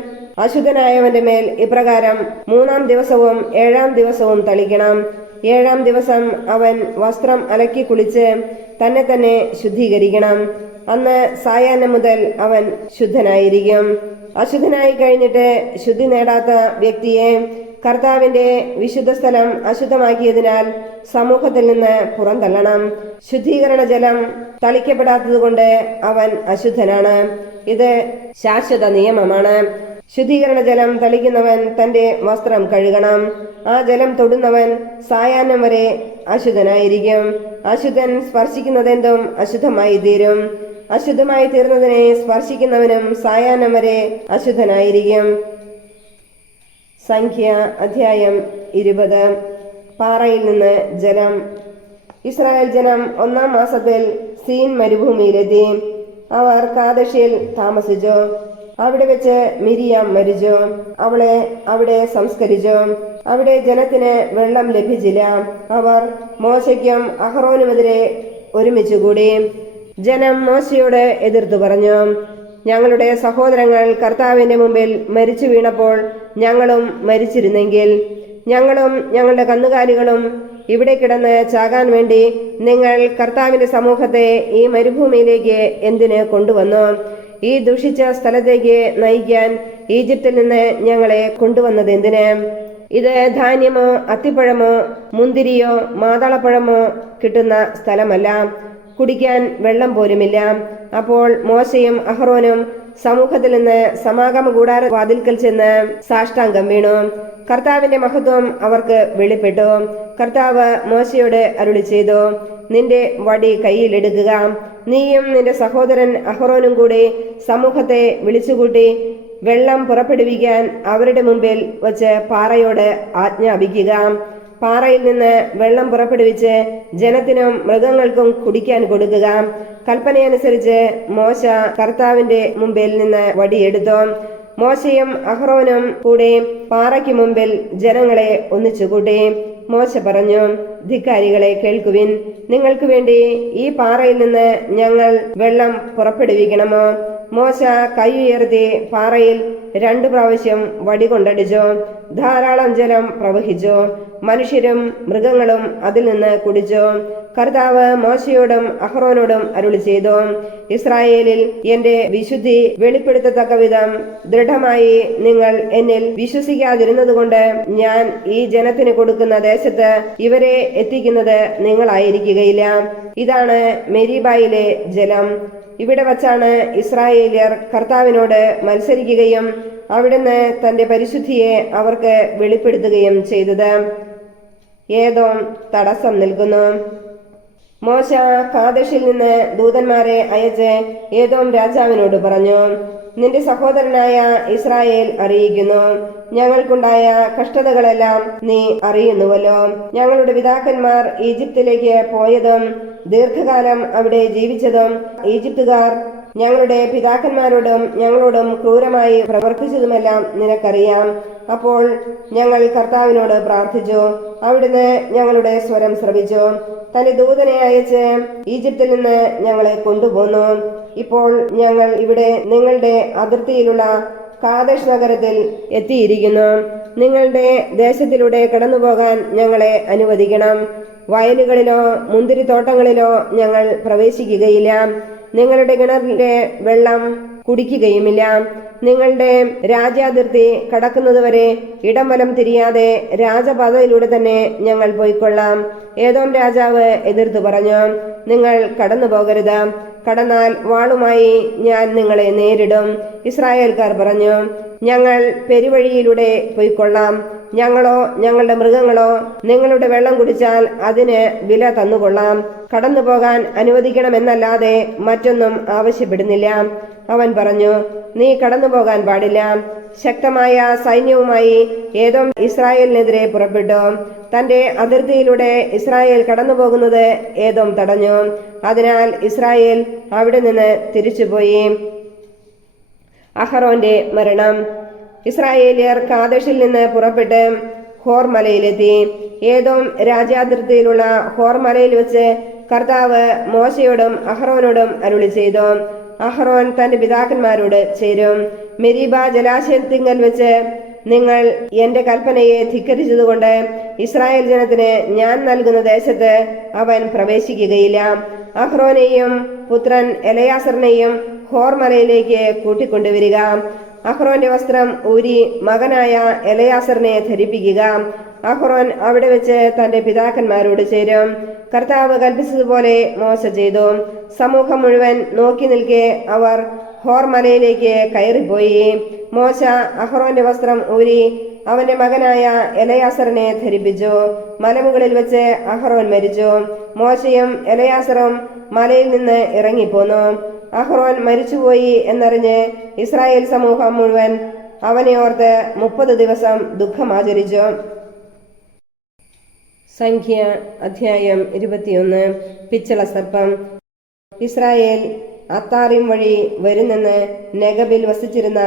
അശുദ്ധനായവന്റെ മേൽ ഇപ്രകാരം 3-ാം ദിവസവും 7-ാം ദിവസവും തളിക്കണം. 7-ാം ദിവസം അവൻ വസ്ത്രം അലക്കി കുളിച്ച് തന്നെ ശുദ്ധീകരിക്കണം. അന്ന് സായാഹ്നം മുതൽ അവൻ ശുദ്ധനായിരിക്കും. അശുദ്ധനായി കഴിഞ്ഞിട്ട് ശുദ്ധി നേടാത്ത വ്യക്തിയെ കർത്താവിന്റെ വിശുദ്ധ സ്ഥലം അശുദ്ധമാക്കിയതിനാൽ സമൂഹത്തിൽ നിന്ന് പുറന്തള്ളണം. ശുദ്ധീകരണ ജലം തളിക്കപ്പെടാത്തതുകൊണ്ട് അവൻ അശുദ്ധനാണ്. ഇത് ശാശ്വത നിയമമാണ്. ശുദ്ധീകരണ ജലം തളിക്കുന്നവൻ തന്റെ വസ്ത്രം കഴുകണം. ആ ജലം തൊടുന്നവൻ സായാഹ്നം വരെ അശുദ്ധനായിരിക്കും. അശുദ്ധൻ സ്പർശിക്കുന്നതെന്തും അശുദ്ധമായി തീരും. അശുദ്ധമായി തീർന്നതിനെ സ്പർശിക്കുന്നവനും സായാഹ്നം വരെ അശുദ്ധനായിരിക്കും. സംഖ്യ അധ്യായം 20. പാറയിൽ നിന്ന് ജലം. ഇസ്രായേൽ ജനം 1-ാം മാസത്തിൽ സീൻ മരുഭൂമിയിലെത്തി. അവർ കാദശിൽ താമസിച്ചു. അവിടെ വെച്ച് മിരിയാം മരിച്ചു. അവളെ അവിടെ സംസ്കരിച്ചു. അവിടെ ജനത്തിന് വെള്ളം ലഭിച്ചില്ല. അവർ മോശയ്ക്കും അഹറോനുമെതിരെ ഒരുമിച്ചുകൂടി. ജനം മോശയോട് എതിർത്തു പറഞ്ഞു, ഞങ്ങളുടെ സഹോദരങ്ങൾ കർത്താവിന്റെ മുമ്പിൽ മരിച്ചു വീണപ്പോൾ ഞങ്ങളും മരിച്ചിരുന്നെങ്കിൽ, ഞങ്ങളും ഞങ്ങളുടെ കന്നുകാലികളും ഇവിടെ കിടന്ന് ചാകാൻ വേണ്ടി നിങ്ങൾ കർത്താവിന്റെ സമൂഹത്തെ ഈ മരുഭൂമിയിലേക്ക് എന്തിന് കൊണ്ടുവന്നു? ഈ ദുഷിച്ച സ്ഥലത്തേക്ക് നയിക്കാൻ ഈജിപ്തിൽ നിന്ന് ഞങ്ങളെ കൊണ്ടുവന്നത് എന്തിന്? ഇത് ധാന്യമോ അത്തിപ്പഴമോ മുന്തിരിയോ മാതളപ്പഴമോ കിട്ടുന്ന സ്ഥലമല്ല, കുടിക്കാൻ വെള്ളം പോലുമില്ല. അപ്പോൾ മോശയും അഹറോനും സമൂഹത്തിൽ നിന്ന് സമാഗമ കൂടാര വാതിൽക്കൽ ചെന്ന് സാഷ്ടാംഗം വീണു. കർത്താവിന്റെ മഹത്വം അവർക്ക് വെളിപ്പെട്ടു. കർത്താവ് മോശയോട് അരുളി ചെയ്തു, നിന്റെ വടി കയ്യിലെടുക്കുക. നീയും നിന്റെ സഹോദരൻ അഹറോനും കൂടി സമൂഹത്തെ വിളിച്ചുകൂട്ടി വെള്ളം പുറപ്പെടുവിക്കാൻ അവരുടെ മുമ്പിൽ വച്ച് പാറയോട് ആജ്ഞാപിക്കുക. പാറയിൽ നിന്ന് വെള്ളം പുറപ്പെടുവിച്ച് ജനത്തിനും മൃഗങ്ങൾക്കും കുടിക്കാൻ കൊടുക്കുക. കൽപ്പനയനുസരിച്ച് മോശ കർത്താവിന്റെ മുമ്പിൽ നിന്ന് വടിയെടുത്തു. മോശയും അഹ്റോനും കൂടി പാറയ്ക്ക് മുമ്പിൽ ജനങ്ങളെ ഒന്നിച്ചുകൂട്ടി. മോശ പറഞ്ഞു, ധിക്കാരികളെ കേൾക്കുവിൻ. നിങ്ങൾക്ക് വേണ്ടി ഈ പാറയിൽ നിന്ന് ഞങ്ങൾ വെള്ളം പുറപ്പെടുവിക്കണമോ? മോശ കൈ ഉയർത്തി പാറയിൽ 2 പ്രാവശ്യം വടി കൊണ്ടടിച്ചു. ധാരാളം ജലം പ്രവഹിച്ചു. മനുഷ്യരും മൃഗങ്ങളും അതിൽ നിന്ന് കുടിച്ചു. കർത്താവ് മോശയോടും അഹ്റോനോടും അരുളി ചെയ്തു, ഇസ്രായേലിൽ എന്റെ വിശുദ്ധി വെളിപ്പെടുത്തത്തക്ക വിധം ദൃഢമായി നിങ്ങൾ എന്നിൽ വിശ്വസിക്കാതിരുന്നതുകൊണ്ട് ഞാൻ ഈ ജനത്തിന് കൊടുക്കുന്ന ദേശത്ത് ഇവരെ എത്തിക്കുന്നത് നിങ്ങളായിരിക്കുകയില്ല. ഇതാണ് മെരീബായിലെ ജലം. ഇവിടെ വച്ചാണ് ഇസ്രായേലിയർ കർത്താവിനോട് മത്സരിക്കുകയും അവിടുന്ന് തന്റെ പരിശുദ്ധിയെ അവർക്ക് വെളിപ്പെടുത്തുകയും ചെയ്തത്. ഏദോം തടസ്സം നിൽക്കുന്നു. മോശ കാദേശിൽ നിന്ന് ദൂതന്മാരെ അയച്ച് ഏദോം രാജാവിനോട് പറഞ്ഞു, നിന്റെ സഹോദരനായ ഇസ്രായേൽ അറിയിക്കുന്നു, ഞങ്ങൾക്കുണ്ടായ കഷ്ടതകളെല്ലാം നീ അറിയുന്നുവല്ലോ. ഞങ്ങളുടെ പിതാക്കന്മാർ ഈജിപ്തിലേക്ക് പോയതും ദീർഘകാലം അവിടെ ജീവിച്ചതും ഈജിപ്തുകാർ ഞങ്ങളുടെ പിതാക്കന്മാരോടും ഞങ്ങളോടും ക്രൂരമായി പ്രവർത്തിച്ചതുമെല്ലാം നിനക്കറിയാം. അപ്പോൾ ഞങ്ങൾ കർത്താവിനോട് പ്രാർത്ഥിച്ചു. അവിടുന്ന് ഞങ്ങളുടെ സ്വരം ശ്രവിച്ചു. തന്റെ ദൂതനെ അയച്ച് ഈജിപ്തിൽ നിന്ന് ഞങ്ങളെ കൊണ്ടുപോന്നു. ഇപ്പോൾ ഞങ്ങൾ ഇവിടെ നിങ്ങളുടെ അതിർത്തിയിലുള്ള കാദേശ് നഗരത്തിൽ എത്തിയിരിക്കുന്നു. നിങ്ങളുടെ ദേശത്തിലൂടെ കടന്നുപോകാൻ ഞങ്ങളെ അനുവദിക്കണം. വയലുകളിലോ മുന്തിരിത്തോട്ടങ്ങളിലോ ഞങ്ങൾ പ്രവേശിക്കുകയില്ല. നിങ്ങളുടെ കിണറിലെ വെള്ളം കുടിക്കുകയുമില്ല. നിങ്ങളുടെ രാജ്യാതിർത്തി കടക്കുന്നതുവരെ ഇടം വലം തിരിയാതെ രാജപാതയിലൂടെ തന്നെ ഞങ്ങൾ പോയിക്കൊള്ളാം. ഏദോം രാജാവ് എതിർത്തു പറഞ്ഞു, നിങ്ങൾ കടന്നു പോകരുത്. കടന്നാൽ വാളുമായി ഞാൻ നിങ്ങളെ നേരിടും. ഇസ്രായേൽക്കാർ പറഞ്ഞു, ഞങ്ങൾ പെരുവഴിയിലൂടെ പോയിക്കൊള്ളാം. ഞങ്ങളോ ഞങ്ങളുടെ മൃഗങ്ങളോ നിങ്ങളുടെ വെള്ളം കുടിച്ചാൽ അതിന് വില തന്നുകൊള്ളാം. കടന്നു പോകാൻ അനുവദിക്കണമെന്നല്ലാതെ മറ്റൊന്നും ആവശ്യപ്പെടുന്നില്ല. അവൻ പറഞ്ഞു, നീ കടന്നു പോകാൻ പാടില്ല. ശക്തമായ സൈന്യവുമായി ഏദോം ഇസ്രായേലിനെതിരെ പുറപ്പെട്ടു. തന്റെ അതിർത്തിയിലൂടെ ഇസ്രായേൽ കടന്നു പോകുന്നത് ഏദോം തടഞ്ഞു. അതിനാൽ ഇസ്രായേൽ അവിടെ നിന്ന് തിരിച്ചുപോയി. അഹറോന്റെ മരണം. ഇസ്രായേലിയർ കാദേശിൽ നിന്ന് പുറപ്പെട്ട് ഹോർ മലയിലെത്തി. ഏദോം രാജ്യാതിർത്തിയിലുള്ള ഹോർ മലയിൽ വെച്ച് കർത്താവ് മോശയോടും അഹ്റോനോടും അരുളി ചെയ്തു, അഹ്റോൻ തന്റെ പിതാക്കന്മാരോട് ചേരും. മെരീബ ജലാശയത്തിങ്കൽ വെച്ച് നിങ്ങൾ എന്റെ കൽപ്പനയെ ധിക്കരിച്ചതുകൊണ്ട് ഇസ്രായേൽ ജനത്തിന് ഞാൻ നൽകുന്ന ദേശത്ത് അവൻ പ്രവേശിക്കുകയില്ല. അഹ്റോനെയും പുത്രൻ എലയാസറിനെയും ഹോർ മലയിലേക്ക് കൂട്ടിക്കൊണ്ടുവരിക. അഹ്റോന്റെ വസ്ത്രം ഊരി മകനായ എലയാസറിനെ ധരിപ്പിക്കുക. അഹ്റോൻ അവിടെ വെച്ച് തന്റെ പിതാക്കന്മാരോട് ചേരും. കർത്താവ് കൽപ്പിച്ചതുപോലെ മോശ ചെയ്തു. സമൂഹം മുഴുവൻ നോക്കി നിൽക്കെ അവർ ഹോർ മലയിലേക്ക് കയറിപ്പോയി. മോശ അഹ്റോന്റെ വസ്ത്രം ഊരി അവന്റെ മകനായ എലയാസറിനെ ധരിപ്പിച്ചു. മലമുകളിൽ വെച്ച് അഹ്റോൻ മരിച്ചു. മോശയും എലയാസറും മലയിൽ നിന്ന് ഇറങ്ങിപ്പോന്നു. അഹ്റോൻ മരിച്ചുപോയി എന്നറിഞ്ഞ് ഇസ്രായേൽ സമൂഹം മുഴുവൻ അവനെ ഓർത്ത് 30 ദിവസം ദുഃഖമാചരിച്ചു. സംഖ്യ അധ്യായം 21. പിച്ചള സർപ്പം. ഇസ്രായേൽ അത്താറിം വഴി വരുന്നെന്ന് നെഗബിൽ വസിച്ചിരുന്ന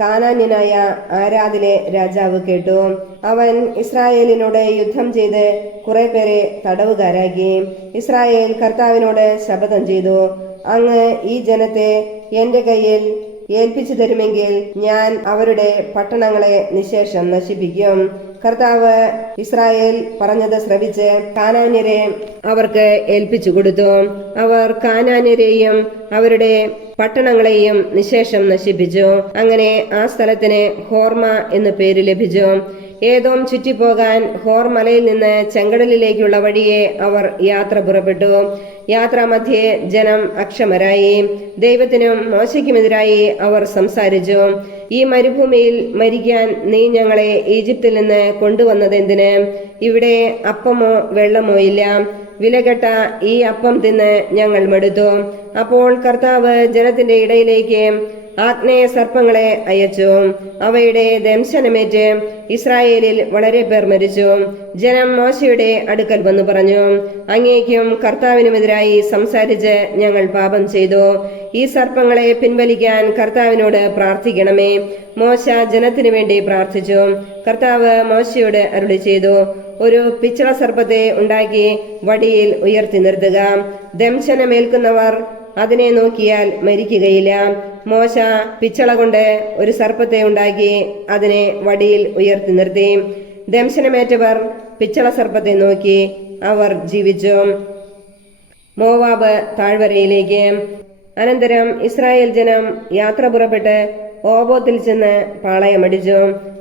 കാനാന്യനായ ആരാദിലെ രാജാവ് കേട്ടു. അവൻ ഇസ്രായേലിനോട് യുദ്ധം ചെയ്ത് കുറെ പേരെ തടവുകാരാക്കി. ഇസ്രായേൽ കർത്താവിനോട് ശപഥം ചെയ്തു, അങ്ങ് ഈ ജനത്തെ എന്റെ കയ്യിൽ ഏൽപ്പിച്ചു തരുമെങ്കിൽ ഞാൻ അവരുടെ പട്ടണങ്ങളെ നിശേഷം നശിപ്പിക്കും. കർത്താവ് ഇസ്രായേൽ പറഞ്ഞത് ശ്രവിച്ച് കാനാന്യരെ അവർക്ക് ഏൽപ്പിച്ചു കൊടുത്തു. അവർ കാനാന്യരെയും അവരുടെ പട്ടണങ്ങളെയും നിശേഷം നശിപ്പിച്ചു. അങ്ങനെ ആ സ്ഥലത്തിന് ഹോർമ എന്നു പേര് ലഭിച്ചു. ഏദോം ചുറ്റിപ്പോകാൻ ഹോർ മലയിൽ നിന്ന് ചെങ്കടലിലേക്കുള്ള വഴിയെ അവർ യാത്ര പുറപ്പെട്ടു. യാത്രാമധ്യേ ജനം അക്ഷമരായി. ദൈവത്തിനും മോശയ്ക്കുമെതിരായി അവർ സംസാരിച്ചു. ഈ മരുഭൂമിയിൽ മരിക്കാൻ നീ ഞങ്ങളെ ഈജിപ്തിൽ നിന്ന് കൊണ്ടുവന്നതെന്തിന്? ഇവിടെ അപ്പമോ വെള്ളമോ ഇല്ല. വിലകെട്ട ഈ അപ്പം തിന്ന് ഞങ്ങൾ മടുത്തു. അപ്പോൾ കർത്താവ് ജനത്തിന്റെ ഇടയിലേക്ക് ആഗ്നേയ സർപ്പങ്ങളെ അയച്ചു. അവയുടെ ദംശനമേറ്റ് ഇസ്രായേലിൽ വളരെ പേർ മരിച്ചു. ജനം മോശയുടെ അടുക്കൽ വന്നു പറഞ്ഞു, അങ്ങേക്കും കർത്താവിനുമെതിരായി സംസാരിച്ച് ഞങ്ങൾ പാപം ചെയ്തു. ഈ സർപ്പങ്ങളെ പിൻവലിക്കാൻ കർത്താവിനോട് പ്രാർത്ഥിക്കണമേ. മോശ ജനത്തിനു വേണ്ടി പ്രാർത്ഥിച്ചു. കർത്താവ് മോശയോട് അരുളി ചെയ്തു, ഒരു പിച്ചള സർപ്പത്തെ ഉണ്ടാക്കി വടിയിൽ ഉയർത്തി നിർത്തുക. ദംശനമേൽക്കുന്നവർ അതിനെ നോക്കിയാൽ മരിക്കുകയില്ല. മോശ പിച്ചള കൊണ്ട് ഒരു സർപ്പത്തെ ഉണ്ടാക്കി അതിനെ വടിയിൽ ഉയർത്തി നിർത്തി. ദംശനമേറ്റവർ പിച്ചള സർപ്പത്തെ നോക്കി അവർ ജീവിച്ചു. മോവാബ് താഴ്വരയിലേക്ക്. അനന്തരം ഇസ്രായേൽ ജനം യാത്ര പുറപ്പെട്ട് ഓബോത്തിൽ ചെന്ന് പാളയമടിച്ചു.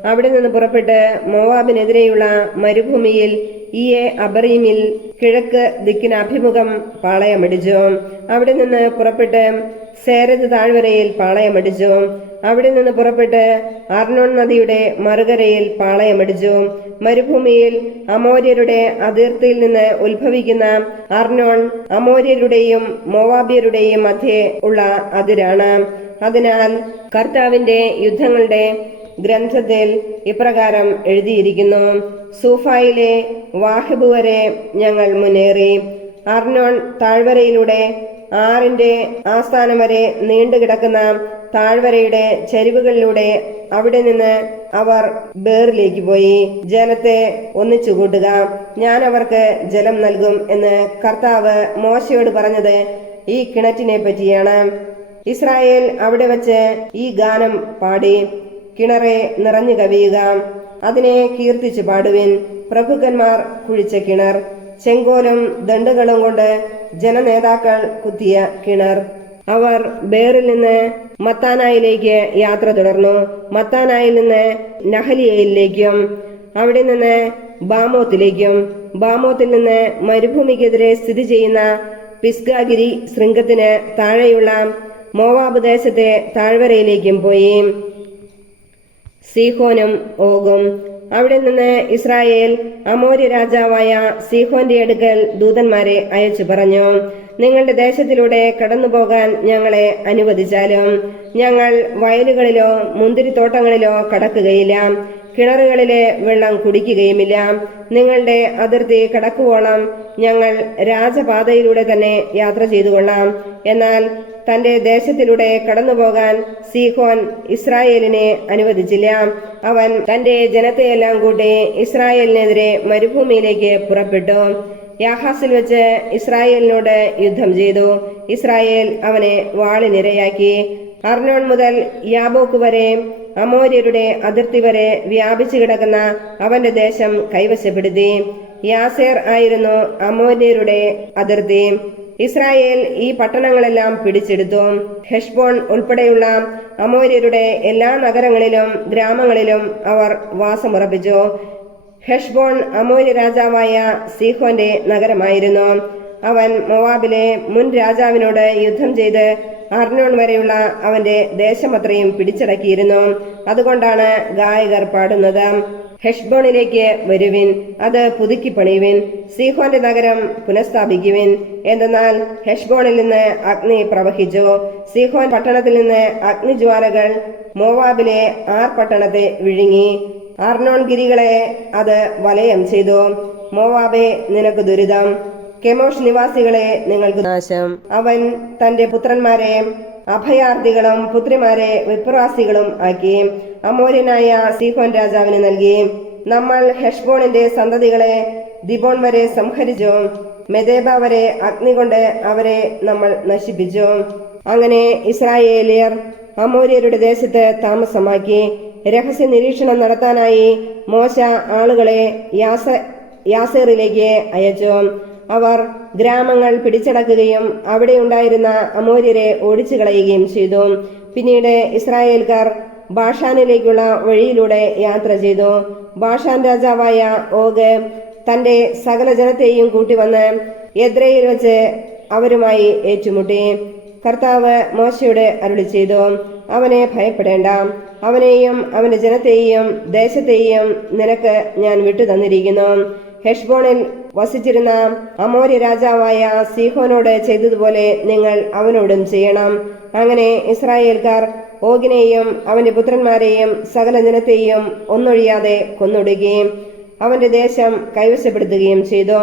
അവിടെ നിന്ന് പുറപ്പെട്ട് മോവാബിനെതിരെയുള്ള മരുഭൂമിയിൽ ഈയെ അബറീമിൽ കിഴക്ക് ദിക്കിന് അഭിമുഖം പാളയമടിച്ചു. അവിടെ നിന്ന് പുറപ്പെട്ട് സേരത് താഴ്വരയിൽ പാളയമടിച്ചു. അവിടെ നിന്ന് പുറപ്പെട്ട് അർണോൺ നദിയുടെ മറുകരയിൽ പാളയമടിച്ചു. മരുഭൂമിയിൽ അമോര്യരുടെ അതിർത്തിയിൽ നിന്ന് ഉത്ഭവിക്കുന്ന അർണോൺ അമോര്യരുടെയും മോവാബ്യരുടെയും മധ്യേ ഉള്ള അതിരാണ്. അതിനാൽ കർത്താവിന്റെ യുദ്ധങ്ങളുടെ ഗ്രന്ഥത്തിൽ ഇപ്രകാരം എഴുതിയിരിക്കുന്നു, സൂഫായിലെ വാഹിബ് വരെ ഞങ്ങൾ മുന്നേറി. അർണോൺ താഴ്വരയിലൂടെ ആറിന്റെ ആസ്ഥാനം വരെ നീണ്ടുകിടക്കുന്ന താഴ്വരയുടെ ചരിവുകളിലൂടെ അവിടെ നിന്ന് അവർ ബേറിലേക്ക് പോയി. ജനത്തെ ഒന്നിച്ചു കൂട്ടുക, ഞാൻ അവർക്ക് ജലം നൽകും എന്ന് കർത്താവ് മോശയോട് പറഞ്ഞത് ഈ കിണറ്റിനെ പറ്റിയാണ്. ഇസ്രായേൽ അവിടെ വച്ച് ഈ ഗാനം പാടി, കിണറെ നിറഞ്ഞു കവിയുക, അതിനെ കീർത്തിച്ചു പാടുവിൻ. പ്രഭുക്കന്മാർ കുഴിച്ച കിണർ, ചെങ്കോലും ദണ്ഡുകളും കൊണ്ട് ജനനേതാക്കൾ കുത്തിയ കിണർ. അവർ ബേറിൽ നിന്ന് മത്താനായിലേക്ക് യാത്ര തുടർന്നു. മത്താനായിൽ നിന്ന് നഹലിയയിലേക്കും അവിടെ നിന്ന് ബാമോത്തിലേക്കും ബാമോത്തിൽ നിന്ന് മരുഭൂമിക്കെതിരെ സ്ഥിതി ചെയ്യുന്ന പിസ്ഗാഗിരി ശൃംഗത്തിന് താഴെയുള്ള മോവാബ് ദേശത്തെ താഴ്വരയിലേക്കും പോയി. സീഹോനും ഓഗും. അവിടെ നിന്ന് ഇസ്രായേൽ അമോര്യ രാജാവായ സീഹോന്റെ അടുക്കൽ ദൂതന്മാരെ അയച്ചു പറഞ്ഞു, നിങ്ങളുടെ ദേശത്തിലൂടെ കടന്നുപോകാൻ ഞങ്ങളെ അനുവദിച്ചാലും ഞങ്ങൾ വയലുകളിലോ മുന്തിരിത്തോട്ടങ്ങളിലോ കടക്കുകയില്ല, കിണറുകളിലെ വെള്ളം കുടിക്കുകയുമില്ല. നിങ്ങളുടെ അതിർത്തി കടക്കുവോളം ഞങ്ങൾ രാജപാതയിലൂടെ തന്നെ യാത്ര ചെയ്തു കൊള്ളാം. എന്നാൽ തന്റെ ദേശത്തിലൂടെ കടന്നുപോകാൻ സീഹോൻ ഇസ്രായേലിനെ അനുവദിച്ചില്ല. അവൻ തന്റെ ജനത്തെയെല്ലാം കൂട്ടി ഇസ്രായേലിനെതിരെ മരുഭൂമിയിലേക്ക് പുറപ്പെട്ടു. യാഹാസിൽ വെച്ച് ഇസ്രായേലിനോട് യുദ്ധം ചെയ്തു. ഇസ്രായേൽ അവനെ വാളിനിരയാക്കി. അർണോൺ മുതൽ യാബോക്ക് വരെ, അമോര്യരുടെ അതിർത്തി വരെ വ്യാപിച്ചു കിടക്കുന്ന അവന്റെ ദേശം കൈവശപ്പെടുത്തി. യാസേർ ആയിരുന്നു അമോര്യരുടെ അതിർത്തി. ഇസ്രായേൽ ഈ പട്ടണങ്ങളെല്ലാം പിടിച്ചെടുത്തു. ഹെഷ്ബോൺ ഉൾപ്പെടെയുള്ള അമോര്യരുടെ എല്ലാ നഗരങ്ങളിലും ഗ്രാമങ്ങളിലും അവർ വാസമുറപ്പിച്ചു. ഹെഷ്ബോൺ അമോര്യ രാജാവായ സീഹോന്റെ നഗരമായിരുന്നു. അവൻ മോവാബിലെ മുൻ രാജാവിനോട് യുദ്ധം ചെയ്ത് അർണോൺ വരെയുള്ള അവന്റെ ദേശമത്രയും പിടിച്ചടക്കിയിരുന്നു. അതുകൊണ്ടാണ് ഗായകർ പാടുന്നത്: ഹെഷ്ബോണിലേക്ക് വരുവിൻ, അത് പുതുക്കി പണിയുവിൻ, സീഹോന്റെ നഗരം പുനഃസ്ഥാപിക്കുവിൻ. എന്തെന്നാൽ ഹെഷ്ബോണിൽ നിന്ന് അഗ്നി പ്രവഹിച്ചു, സീഹോൻ പട്ടണത്തിൽ നിന്ന് അഗ്നിജ്വാലകൾ മോവാബിലെ ആർ പട്ടണത്തെ വിഴുങ്ങി. അർണോൺ ഗിരികളെ അത് വലയം ചെയ്തു. മോവാബെ, നിനക്ക് ദുരിതം, കെമോഷ് നിവാസികളെ നിങ്ങൾക്ക് നാശം. അവൻ തന്റെ പുത്രന്മാരെ അഭയാർത്ഥികളും പുത്രിമാരെ വിപ്രവാസികളും ആക്കി അമോര്യനായ സീഹോൻ രാജാവിന് നൽകി. നമ്മൾ ഹെഷ്ബോണിന്റെ സന്തതികളെ ദിബോൺ വരെ സംഹരിച്ചു, മെദേബ വരെ അഗ്നി കൊണ്ട് അവരെ നമ്മൾ നശിപ്പിച്ചു. അങ്ങനെ ഇസ്രായേലിയർ അമോര്യരുടെ ദേശത്ത് താമസമാക്കി. രഹസ്യ നിരീക്ഷണം നടത്താനായി മോശ ആളുകളെ യാസേറിലേക്ക് അയച്ചു. അവർ ഗ്രാമങ്ങൾ പിടിച്ചടക്കുകയും അവിടെ ഉണ്ടായിരുന്ന അമോര്യരെ ഓടിച്ചു കളയുകയും ചെയ്തു. പിന്നീട് ഇസ്രായേൽക്കാർ ബാഷാനിലേക്കുള്ള വഴിയിലൂടെ യാത്ര ചെയ്തു. ബാഷാൻ രാജാവായ ഓഗ് തന്റെ സകല ജനത്തെയും കൂട്ടിവന്ന് എദ്രയിൽ വെച്ച് അവരുമായി ഏറ്റുമുട്ടി. കർത്താവ് മോശയോട് അരുളി ചെയ്തു: അവനെ ഭയപ്പെടേണ്ട, അവനെയും അവന്റെ ജനത്തെയും ദേശത്തെയും നിനക്ക് ഞാൻ വിട്ടുതന്നിരിക്കുന്നു. ഹെഷ്ബോണിൽ വസിച്ചിരുന്ന അമോര്യ രാജാവായ സീഹോനോട് ചെയ്തതുപോലെ നിങ്ങൾ അവനോടും ചെയ്യണം. അങ്ങനെ ഇസ്രായേൽക്കാർ ഓഗിനെയും അവന്റെ പുത്രന്മാരെയും സകല ജനത്തെയും ഒന്നൊഴിയാതെ കൊന്നൊടുക്കുകയും അവന്റെ ദേശം കൈവശപ്പെടുത്തുകയും ചെയ്തു.